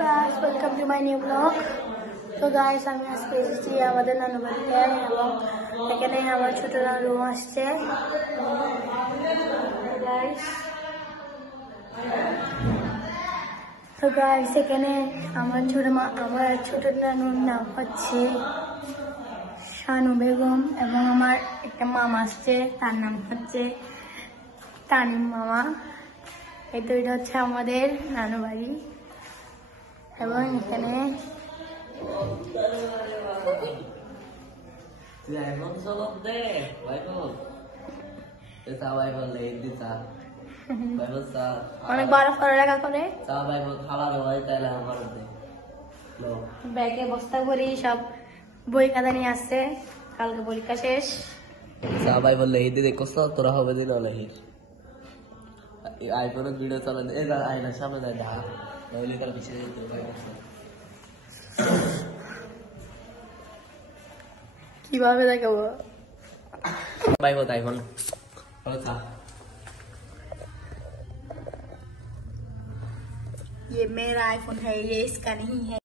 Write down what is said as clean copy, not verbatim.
guys, welcome to my new vlog. So guys, আমি আজকে এসেছি আমাদের নানু বাড়িতে এবং এখানে আমার ছোট নানু আসছে। তো গাইস এখানে আমার ছোট নানুর নাম হচ্ছে শানু বেগম এবং আমার একটা মামা আসছে, তার নাম হচ্ছে তানিম মামা। এই তো এটা হচ্ছে আমাদের নানু বাড়ি এবং এখানে অনেক বড় পড়ালেখা করে ব্যাগে বস্তা করি সব বই খাতা নিয়ে আসছে, কালকে পরীক্ষা শেষ। ভাই বললে এই দিদি কষ্ট তোরা হবে দিন আইফোনের ভিডিও চালান আয়নার সামনে দেয় ঢা নইলে তার পিছিয়ে যেতে কিভাবে দেখাবো भाई वो आईफोन ये मेरा आईफोन है, ये इसका नहीं है।